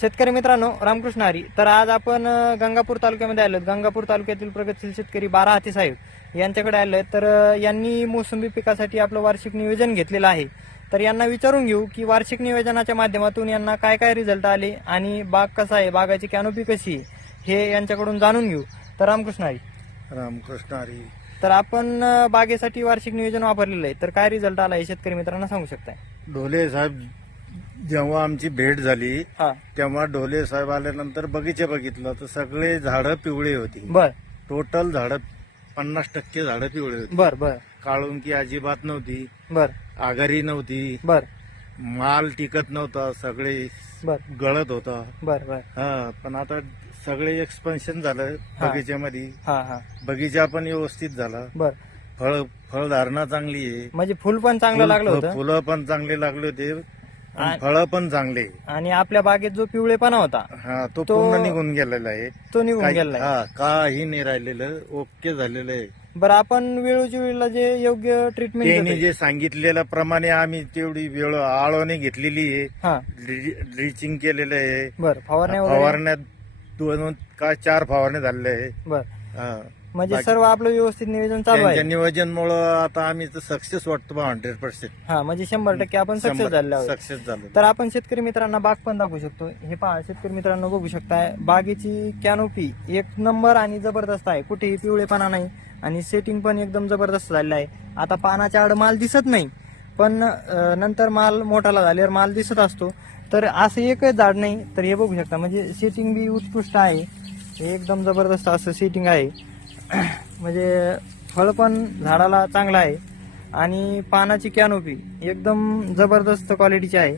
शेतकरी मित्रांनो, रामकृष्ण हरी. तर आज आपण गंगापूर तालुक्यामध्ये आलो. गंगापूर तालुक्यातील प्रगतशील शेतकरी बारा हाती साहेब यांच्याकडे आलोय. तर यांनी मोसंबी पिकासाठी आपलं वार्षिक नियोजन घेतलेलं आहे. तर यांना विचारून घेऊ की वार्षिक नियोजनाच्या माध्यमातून यांना काय काय रिझल्ट आले आणि बाग कसा आहे, बागाची कॅनोपी कशी आहे, हे यांच्याकडून जाणून घेऊ. तर रामकृष्ण हरी. रामकृष्ण हरी. तर आपण बागेसाठी वार्षिक नियोजन वापरलेलं आहे. तर काय रिझल्ट आला हे शेतकरी मित्रांना सांगू शकताय? ढोले साहेब जेव्हा आमची भेट झाली हा, तेव्हा ढोले साहेब आल्यानंतर बगीचे बघितलं तर सगळे झाडं पिवळे होती. बर टोटल झाडं 50% झाडं पिवळे होती. बर बर काळुंकी अजिबात नव्हती, बर आघारी नव्हती, बर माल टिकत नव्हता, सगळे बर गळत होता. बर बर हा, पण आता सगळे एक्सपेन्शन झालं हा. बगीच्यामध्ये. हा हा बगीचा पण व्यवस्थित झाला. बर. फळधारणा चांगली आहे. म्हणजे फुल पण चांगलं लागलं होतं फुलं पण चांगले लागले होते, आणि- फळं पण चांगले. आणि आपल्या बागेत जो पिवळेपणा होता हा, तो तो- पूर्ण निघून गेलेला आहे. तो निघून गेलाय. हा, काही नाही राहिलेलं, ओके झालेलं आहे. बरं, आपण वेळोवेळीला जे योग्य ट्रीटमेंट त्यांनी जे सांगितलेल्या प्रमाणे आम्ही तेवढी वेळ आळवणी घेतलेली आहे, हा ड्रिचिंग केलेलं आहे, बरं, फवारण्या वगैरे फवारण्यात 2 का 4 फवारण्या झालेल्या आहे. बर. हा. म्हणजे बाकी- सर्व आपलं व्यवस्थित नियोजन चालू त्यांच्या आहे. नियोजनमुळे आता आम्ही सक्सेस वाटतो 100%. हा, म्हणजे 100% आपण सक्सेस झालेलो आहोत. सक्सेस झालो. तर आपण शेतकरी मित्रांना बाग पण दाखवू शकतो. हे पहा, शेतकरी मित्रांनो बघू शकताय, बागेची कॅनोपी एक नंबर आणि जबरदस्त आहे. कुठेही पिवळेपणा नाही आणि सेटिंग पण एकदम जबरदस्त झालेलं आहे. आता पानाच्या आड माल दिसत नाही, पण नंतर माल मोठाला झाल्यावर माल दिसत असतो. तर असं एकच झाड नाही, तर हे बघू शकता, म्हणजे सेटिंग बी उत्कृष्ट आहे. हे एकदम जबरदस्त असं सेटिंग आहे. म्हणजे फळ पण झाडाला चांगलं आहे आणि पानाची कॅनोपी एकदम जबरदस्त क्वालिटीची आहे.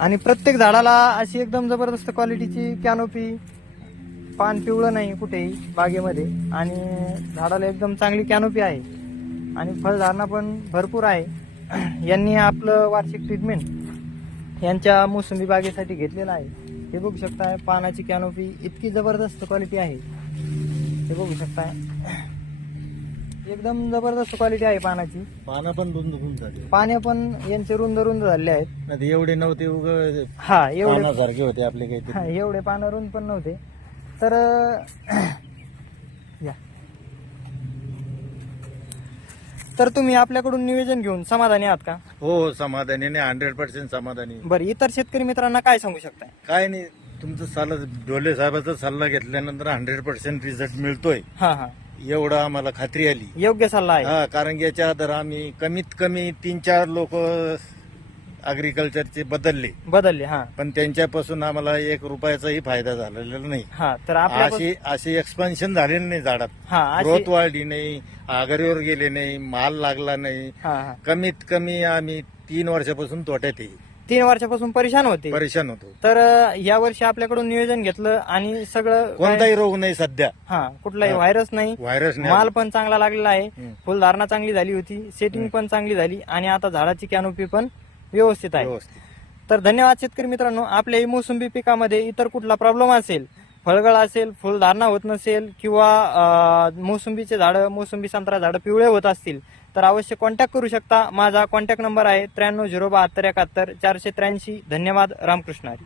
आणि प्रत्येक झाडाला अशी एकदम जबरदस्त क्वालिटीची कॅनोपी, पान पिवळं नाही कुठेही बागेमध्ये, आणि झाडाला एकदम चांगली कॅनोपी आहे आणि फळधारणा पण भरपूर आहे. यांनी आपलं वार्षिक ट्रीटमेंट यांच्या मोसंबी बागेसाठी घेतलेलं आहे. हे बघू शकताय, पानाची कॅनोपी इतकी जबरदस्त क्वालिटी आहे. हे बघू शकताय, एकदम जबरदस्त क्वालिटी आहे पानाची. पानं पण रुंद झाले. पाने पण यांचे रुंद रुंद झाले आहेत. नाही एवढे नव्हते, हा, एवढे पानासारखे होते आपले हा, काही. एवढे पानं रुंद पण नव्हते. तर या, तर तुम्ही आपल्याकडून नियोजन घेऊन समाधानी आहात का? हो, समाधानी नाही, 100% समाधानी. बरं, इतर शेतकरी मित्रांना काय सांगू शकताय? काय नाही, तुमचं सल्ला, ढोले साहेबाचा सल्ला घेतल्यानंतर 100% रिझल्ट मिळतोय, हा हा, एवढं आम्हाला खात्री आली. योग्य सल्ला आहे. हा, कारण याच्या आधार आम्ही कमीत कमी 3-4 लोक अग्रिकल्चरचे बदलले. हा पण त्यांच्यापासून आम्हाला 1 रुपयाचाही फायदा झालेला नाही. हा, तर आपल्या अशी एक्सपान्शन झालेलं नाही झाडात. हा अशी- ग्रोथ वाढली नाही, आघारीवर गेले नाही, माल लागला नाही. हा हा, कमीत कमी आम्ही 3 वर्षापासून तोट्यात 3 वर्षापासून परेशान होते. परेशान होतो. तर या वर्षी आपल्याकडून नियोजन घेतलं आणि सगळं काय- कोणताही रोग नाही सध्या, हा, कुठलाही हा. व्हायरस नाही, व्हायरस नाही. माल पण चांगला लागलेला आहे. हम्म. फुलधारणा चांगली झाली होती, सेटिंग पण चांगली झाली आणि आता झाडाची कॅनोपी पण व्यवस्थित आहे. व्यवस्थित. तर धन्यवाद शेतकरी मित्रांनो. आपल्या मोसंबी पिकामध्ये इतर कुठला प्रॉब्लेम असेल, फळगळ असेल, फुलधारणा होत नसेल किंवा मोसंबीचे झाडं, मोसंबी संत्रा झाडं पिवळे होत असतील, तर अवश्य कॉन्टॅक्ट करू शकता. माझा कॉन्टॅक्ट नंबर आहे 93 072 71 483. धन्यवाद. रामकृष्ण हरी.